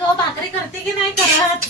ग भाकरी करते की नाही करत?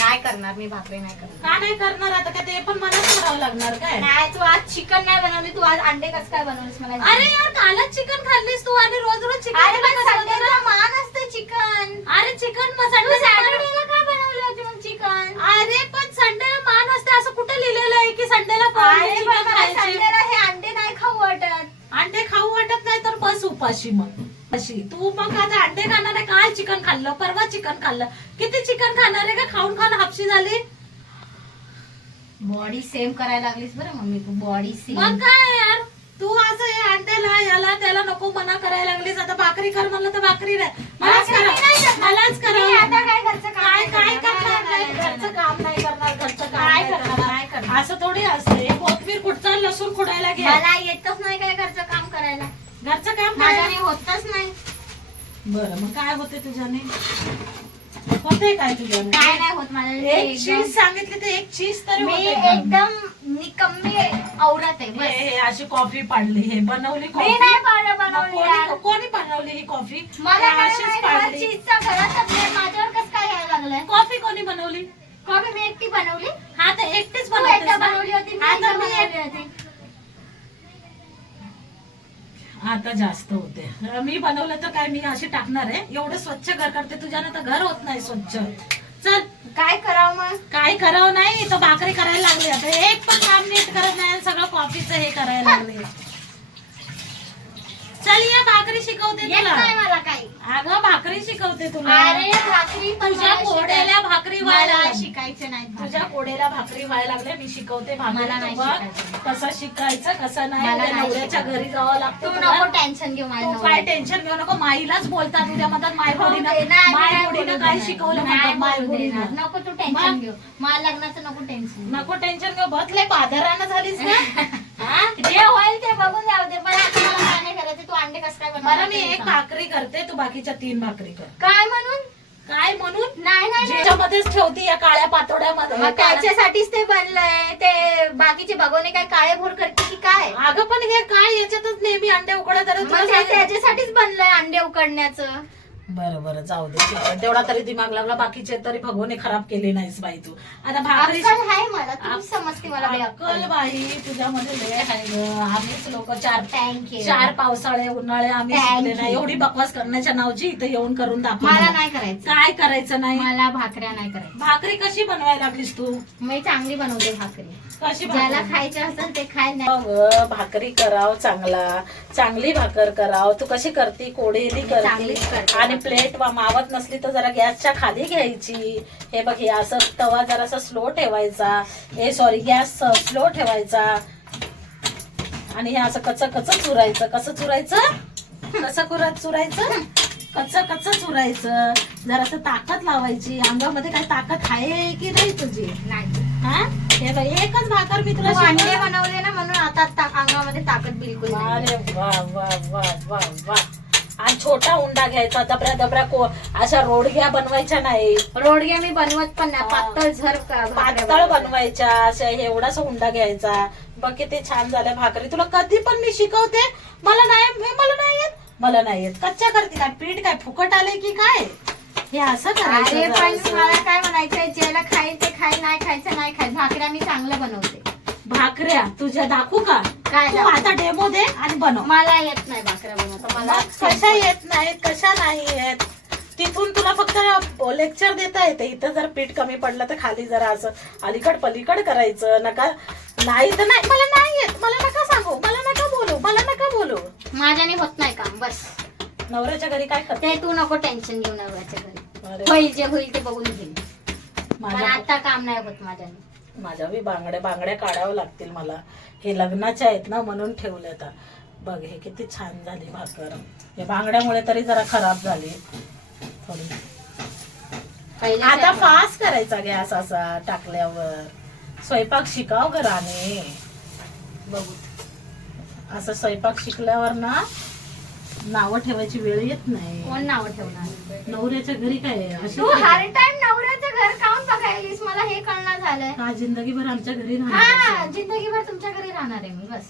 नाही करणार मी भाकरी नाही करणार का नाही करणार? आता काय ते पण मलाच करावं लागणार काय? नाही तू आज चिकन नाही बनवली तू आज अंडे कसं काय बनवलीस मला अरे यार कालच चिकन खाल्लीस तू आणि रोज रोज चिकन संडेला मान असते चिकन. अरे चिकन तू मसाला सॅटर्डेला काय बनवली होती मग चिकन? अरे पण संडेला मान असते असं कुठे लिहिलेलं आहे की संडेला अरे पण चिकन मला खायचे? संडेला हे अंडे नाही खाऊ वाटत. अंडे खाऊ वाटत नाही तर बस उपाशी मग. अशी तू मग आता अंडे खाणार आहे काल चिकन खाल्लं? परवा चिकन खाल्लं. किती चिकन खाणार आहे का खाऊन खाऊन हापशी झाली. बॉडी सेम करायला लागलीस बरं मम्मी तू बॉडी सेम मग काय यार? तू असं हे अंड्याला याला त्याला नको मना करायला लागलीस. आता भाकरी कर म्हणलं तर भाकरी नाही. मलाच करा. मलाच करा. आता काय घरचं काम काय काय करणार? नाही घरचं काम नाही करणार घरचं काम काय नाही करणार? काय करणार? करणार? असं थोडी असते कोथमीर कुठचा लसूण खुडायला घे. मला येतच नाही काय घरचं काम माझ्याने करायला. होतच नाही. बरं मग काय होते तुझ्याने? होते काय तुझ्याने? काय नाही होत माझ्या एक चीज सांगितली तर एक चीज तरी मी होते का? एकदम निकम्मी औरत आहे हे बस. हे अशी कॉफी पाडली हे बनवली मी कॉफी नाही मग बनवली कोणी यार. कोणी बनवली ही कॉफी मला हे काय अशीच माहीत, हर पाडली. चीजचा घरातच नाही, माझ्यावर कसं काय यायला लागलंय? कॉफी कोणी बनवली? कॉफी मी एकटी बनवली. हा तर एकटीच तू एकटा बनवतेस ना? बनवली होती मी एक- बनवली होती. आता जास्त होते. मी बनवलं तर काय मी अशी टाकणार आहे. एवढं स्वच्छ घर करते. तुझ्यानं तर घर होत नाही स्वच्छ. चल. काय करावं मग? काय करावं नाही. तर भाकरी करायला लागली. आता एक पण काम नीट करत नाही सगळं कॉफीचं हे करायला लागले. चल ये भाकरी शिकवते येत नाही तुला मला काही अगं भाकरी शिकवते तुला अरे भाकरी पण तुझ्या मला कोडेला भाकरी व्हायला मला लागली. शिकायचे नाही तुझ्या कोडेला भाकरी व्हायला लागल्या मी शिकवते मला नाही. शिकायचं. कसं शिकायचं कसं नाही मला उद्या नाही नवऱ्याच्या शिकायचं. घरी जावं तू लागतं नको तुला. टेन्शन घेऊ माझ्या तू काय नवऱ्याचं. टेन्शन घेऊ नको माईलाच बोलतात उद्या म्हणतात माय हो, नाही, माय बोलू काय देणार. शिकवलं नाही म्हणतात माय बोलू देणार. गुडीनं नको तू टेन्शन मग? घेऊ मला लग्नाचं नको टेन्शन नको टेन्शन घेऊ बसले बाजारानं झालीस ना हा? जे होईल ते बघून जाऊ दे पण आता मला काय नाही करायचं तू अंडे कसं काय बनवणार बरं मी ते एक सांग. भाकरी करते तू बाकीच्या तीन भाकरी कर. काय म्हणून? काय म्हणून? नाही नाही नाही. ज्याच्यामध्येच ठेवती या काळ्या पातोड्यामध्ये. मग त्याच्यासाठीच ते बनलंय. ते बाकीचे भगवणे काय काळे भोर करते की काय? अगं पण हे काय याच्यातच नेहमी अंडे उकडत तर तुला मग ते सांगितलं. त्याच्यासाठीच बनलंय अंडे उकडण्याचं. बरं बरं जाऊ दे. ठीक आहे. तेवढा तरी दिमाग लागला. बाकीचे तरी भगवने खराब केले नाहीस बाई तू. आता भाकरी अक्कल आहे मला तू समजते मला बाई अक्कल. अक्कल बाई तुझ्यामध्ये लय आहे ग. आम्हीच लोक चार थँक्यू चार पावसाळे उन्हाळे आम्ही Thank शिकले नाही. you. एवढी बकवास करण्याच्या नावची इथं येऊन करून दाखव मला. नाही करायचं. काय करायचं नाही? मला भाकऱ्या नाही करायचं भाकरी कशी बनवायला लागलीस तू? मी चांगली बनवते भाकरी. कशी ज्याला भाकरी? खायचं असेल ते खाय नाही अगं, भाकरी कराव चांगला. चांगली भाकर कराव. तू कशी करती? कोडेली करते. आणि प्लेट वा मावत नसली तर जरा गॅसच्या खाली घ्यायची. हे बघ हे असं तवा जरासा स्लो ठेवायचा. हे सॉरी गॅस स्लो ठेवायचा. आणि हे असं कच कच चुरायचं. कसं चुरायचं? कसं कुरत चुरायचं? कच कच चुरायचं. जरासं ताकद लावायची. अंगामध्ये काही ताकद आहे की नाही तुझी? नाही. हा? हे बघ एकच भाकर मी तुला अंडे. बनवले ना म्हणून आता अंगामध्ये ताकद बिलकुल नाही. अरे वा वा वा वा वा. आणि छोटा उंडा घ्यायचा दबऱ्या दबऱ्या को अशा रोडग्या बनवायच्या नाही. रोडग्या मी बनवत पण नाही. पातळ झर का- भाकऱ्या पातळ. बनवायच्या अशा एवढासा उंडा घ्यायचा. बघ किती छान झाल्या भाकरी. तुला कधी पण मी शिकवते मला नाही मला नाही येत. मला नाही येत. कच्च्या करते काय? पीठ काय? फुकट आले की काय? हे असं अरे करायचं पण जरासं. मला काय म्हणायचंय? ज्याला खाईल ते खाईल नाही खायचं नाही खाय. भाकऱ्या मी चांगलं बनवते. भाकऱ्या तुझ्या दाखवू का? काय तू? आता डेमो दे आणि बनव. मला येत नाही भाकऱ्या बनवता. मला मग कशा येत नाहीत कशा नाही येत तिथून तुला फक्त लेक्चर देता येते. इथं जर पीठ कमी पडलं तर खाली जरा असं अलीकड पलीकड करायचं. नका नाही तर नाही. मला नाही येत. मला नका सांगू. मला नका बोलू. मला नका बोलू. माझ्याने होत नाही काम. बस. नवऱ्याच्या घरी काय करते? ते तू नको टेन्शन घेऊ नवऱ्याच्या घरी. अरे. होईल जे होईल ते बघून घेईल. पण माझ्या आता काम नाही होत माझ्याने. माझ्या बी बांगड्या बांगड्या काढाव्या लागतील मला. हे लग्नाच्या आहेत ना म्हणून ठेवले आता. बघ हे किती छान झाली भाकर. हे बांगड्यामुळे तरी जरा खराब झाली. थोडी. आता फास्ट करायचा गॅस असा टाकल्यावर. स्वयंपाक शिकाव घराने बघू. असं स्वयंपाक शिकल्यावर ना नावं ठेवायची वेळ येत नाही. कोण नाव ठेवणार? नवऱ्याच्या घरी काय तू? हर टाइम नवऱ्याचं घर काऊन बघायलीस? मला हे कळणार झालंय का जिंदगीभर आमच्या घरी हा राहणार जिंदगीभर तुमच्या घरी राहणार आहे मी बस.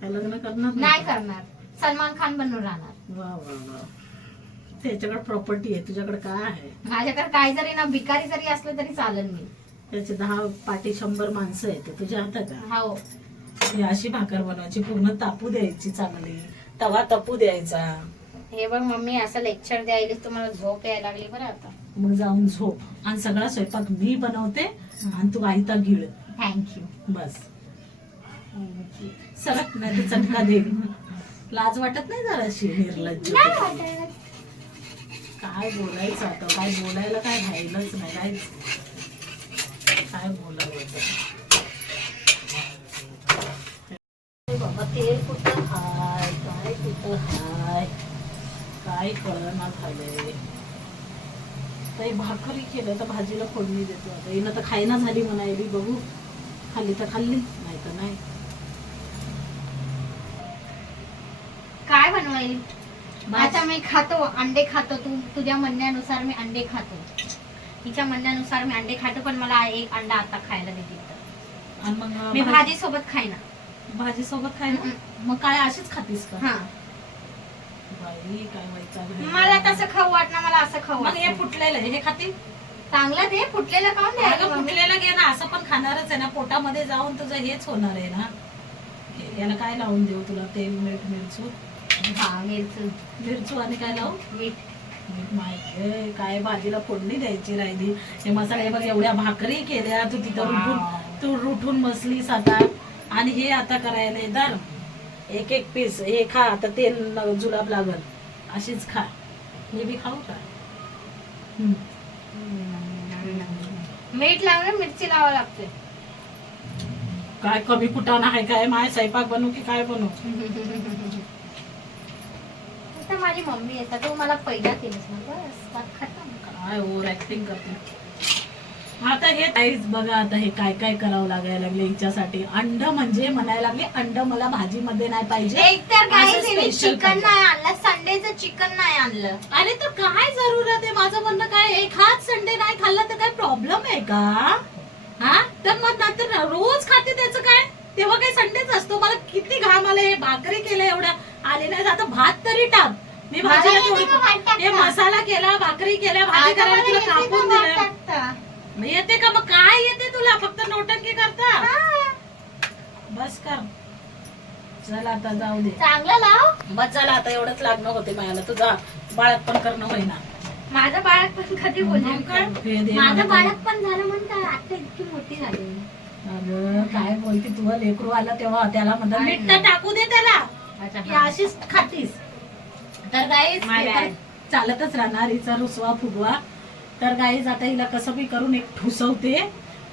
काय लग्न करणार नाही? करणार. सलमान खान बनून राहणार. वा वा वा. त्याच्याकडे प्रॉपर्टी आहे तुझ्याकडे काय आहे? माझ्याकडे काय जरी ना भिकारी जरी असलं तरी चालेल मी. त्याचे दहा पाटी शंभर माणसं आहेत ते तुझ्या हातात का हो. ही अशी भाकर बनवायची पूर्ण तापू द्यायची चांगली. तवा तपू द्यायचा. हे बघ मम्मी असं लेक्चर द्यायला तुम्हाला झोप यायला लागली बरं आता. मग जाऊन झोप. आणि सगळा स्वयंपाक मी बनवते आणि तू आईता गिळ. थँक्यू बस. सरक नाही चटका दे. लाज वाटत नाही जराशी निर्लज्ज? काय बोलायचं आता? काय बोलायला काय राहिलंच नाही काय? काय बोलावं बाबा तेल कुठं हाय? काय कुठं हाय? काय कळना झालंय? काही भाकरी केलं तर भाजीला फोडणी देतो. आता हिनं तर खायना झाली म्हणायली बघू खाल्ली तर खाल्ली नाही तर नाही. काय बनवायली. आता मी खातो अंडे खातो तू. तुझ्या म्हणण्यानुसार मी अंडे खातो. तिच्या म्हणण्यानुसार मी अंडे खातो पण मला एक अंडा आता खायला तर. मग मी भाजी सोबत खाईना. भाजी सोबत खाय ना मग काय अशीच खातीस का? हा. बाई काय वैताग आहे. मला तसं खाऊ वाटणार मला असं खाऊ मग हे. फुटलेलं आहे, हे खाती? चांगलं दे फुटलेलं खाऊन अगं मम्मी. फुटलेलं घे ना असं पण खाणारच आहे ना. पोटामध्ये जाऊन तुझं हेच होणार आहे ना. हे- याला काय लावून देऊ तुला? तेल मीठ मिरचू? हा मिरची. मिरचू आणि काय लावू? मीठ. मीठ माहिती काय भाजीला फोडणी द्यायची राहिली. हे मसाले बघ एवढ्या भाकरी केल्या तू तिथं तू रुठून बसलीस आता. आणि हे आता करायला दर एक एक पीस हे खा आता तेल न- जुलाब लागल अशीच खा. हे बी खाऊ का? हम्म. मीठ लावलं मिरची लावावं लागते. काय कमी कुटाणा आहे काय? माय स्वयंपाक बनवू की काय बनवू आता माझी मम्मी येतात तू मला पहिला केलंस ना बस. खतम. काय ओव्हर ऍक्टिंग करते. आता हे काहीच बघा आता हे काय काय करावं लागायला लागले हिच्यासाठी. अंड म्हणजे म्हणायला लागले अंड मला भाजीमध्ये नाही पाहिजे. एक तर काही असं special चिकन पाहिजे. नाही आणलं संडेचं चिकन नाही आणलं. अरे तर काय जरूरत आहे? माझं म्हणणं काय एक हात संडे नाही खाल्ला तर काय प्रॉब्लेम आहे का? हा? तर मग नंतर रोज खाते त्याचं काय? तेव्हा काही संडेच असतो. मला किती घाम आले हे भाकरी केलं एवढ्या. आले नाही आता भात तरी टाक. मी मला भाजीला येते थोडी का भात टाकता? हे मसाला केला भाकरी केल्या भाजी आता करायला मला तुला येते कापून भात दिलं. टाकता? मग येते का? मग काय येते तुला? फक्त नोटंकी करता? हा. बस कर. चल आता जाऊ दे. चांगलं लाव. बस झालं आता एवढंच लागणं होते मला तुझा बाळात पण करणं होईना. माझं बाळक पण कधी मग काय? हे दे माझं मला बाळक पण झालं म्हणतात आता इतकी मोठी झाली. अगं काय बोलते तुझं लेकरू आलं तेव्हा त्याला म्हणतात काय मीठ तर नाही. टाकू दे त्याला. की. अशीच खातीस. तर bad. चालतच राहणार. हिचा रुसवा फुगवा. तर गाईज आता हिला कसं बी करून एक ठुसवते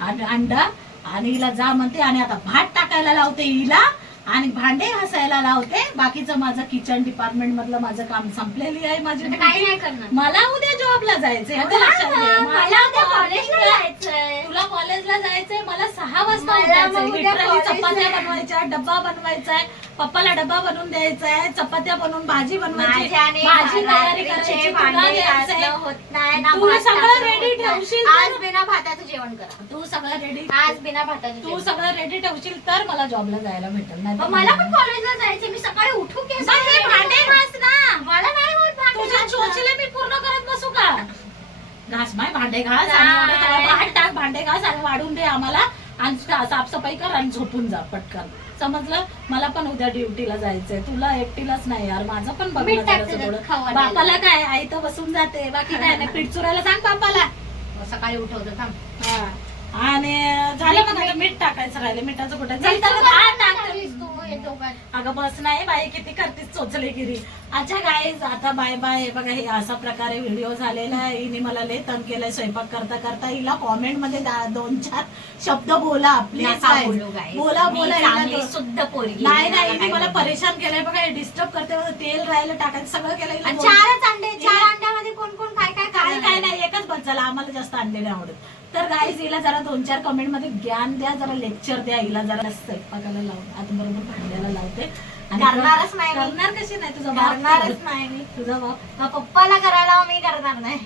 आणि अंडा आणि हिला जा म्हणते आणि आता भात टाकायला लावते हिला आणि भांडे घासायला लावते. बाकीचं माझं किचन डिपार्टमेंट मधलं माझं काम संपलेली आहे माझी काही नाही करणार. मला उद्या जॉबला जायचंय. एवढं लक्षात घे. मला मला उद्या morning कॉलेजला जायचंय. तुला कॉलेजला जायचंय. मला सहा वाजता मला उठायचंय. मग उद्या चपात्या. बनवायच्या डब्बा बनवायचा आहे पप्पाला डब्बा बनवून द्यायचा आहे चपात्या बनवून भाजी बनवायची माझ्याने भाजी तयारी करायची भांडे तुला द्यायचंय. घासणं होत नाही. ना तू भात सगळं टाकणं ready होत नाही. ठेवशील तर- आज बिना भाताचं जेवण करा. तू सगळं रेडी आज बिना भाताचं तू जेवण सगळं रेडी ठेवशील तर मला जॉबला जायला भेटेल नाही तर मग मला पण कॉलेजला जायचं मी सकाळी उठू की भांडे घास ना. मला नाही होत भांडे तुझ्या घासणं. चोचले मी पूर्ण करत बसू का? घास माय भांडे घास आणि एवढं सगळं भात टाक भांडे घास आणि वाढून दे आम्हाला. आणि साफसफाई कर आणि झोपून जा पटकन. समजलं? मला पण उद्या ड्युटीला जायचंय. तुला एकटीलाच नाही यार. माझं पण मीठ. खाऊ बापाला काय? आई तर बसून जाते. बाकी काय नाही. पीठ चुरायला सांग बापाला. सकाळी उठवतो थांब. हा. आणि झालं मग आता मीठ टाकायचं राहिलं. मिठाचं कुठं? चल? अगं बस नाही बाई किती करतीस चोचलेगिरी अच्छा गाईज आता बाय बाय हे बघा हे असा प्रकारे व्हिडिओ झालेला आहे. हिने मला लय तंग केलाय स्वयंपाक करता करता. हिला कॉमेंटमध्ये दा- दोन चार शब्द बोला प्लीज नका बोलू guys. बोला मी बोला हिला चांगली तो- शुद्ध पोरगी नाही नाही हिने मला. परेशान केलंय. बघा डिस्टर्ब करते बघा, तेल राहिलं टाकायचं सगळं केलं हिला आणि बोल- चारच अंडे चार अंड्यामध्ये कोण कोण काय काय काय करणार काय बस झाला आम्हाला जास्त नाही आवडत. तर गाईज हिला जरा दोन चार कमेंटमध्ये ज्ञान द्या जरा लेक्चर द्या. हिला जरा स्वयंपाकाला लावून आता बरोबर भांड्याला लावते. करणारच नाही. करणार कशी नाही तुझा करणारच नाही मी. तुझा बाप? पप्पाला करायला मी करणार नाही.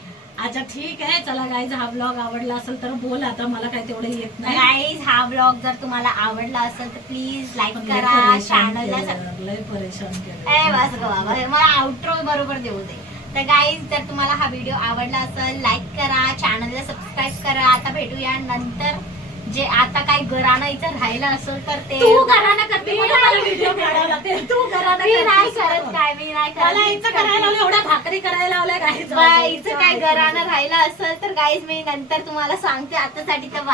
अच्छा ठीक आहे. चला गाईज हा ब्लॉग आवडला असेल तर बोल आता. मला काय तेवढं येत नाही. गाईज हा ब्लॉग जर तुम्हाला आवडला असेल तर प्लीज लाईक पण करा परेशान चॅनलला लय परेशान केलं. बस बाबा. मला आउट्रो बरोबर देऊ दे. तर गाईज जर तुम्हाला हा व्हिडिओ आवडला असेल लाईक करा चॅनलला सबस्क्राईब करा आता भेटूया नंतर जे आता काही घराणं इथं राहिलं असेल तर ते तू घराणं करते मी म्हणून मला नाही- व्हिडिओ काढायला लागते. तू घराणं मी नाही करत. काय मी नाही करत इथं करायला लावलं एवढ्या भाकरी करायला लावल्या काही बाईचं काय घराणं राहिलं असेल तर गाईज मी नंतर तुम्हाला सांगते आतासाठी तर